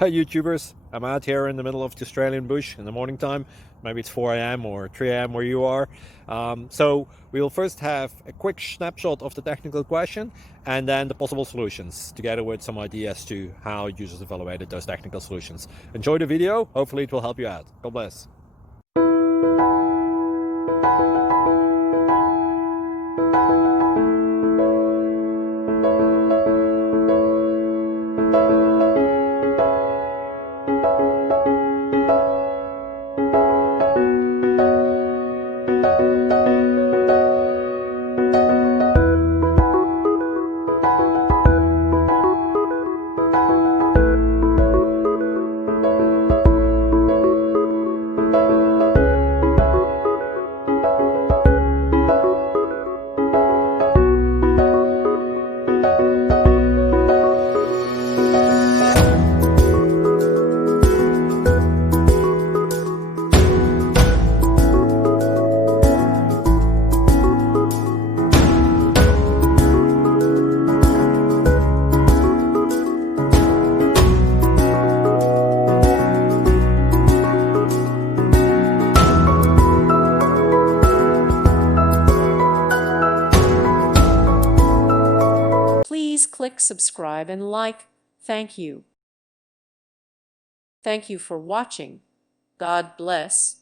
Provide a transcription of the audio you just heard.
Hi YouTubers, I'm out here in the middle of the Australian bush in the morning time. Maybe it's 4 a.m. or 3 a.m. where you are. So we'll first have a quick snapshot of the technical question and then the possible solutions, together with some ideas to how users evaluated those technical solutions. Enjoy the video, hopefully it will help you out. God bless. Please click subscribe and like. Thank you. Thank you for watching. God bless.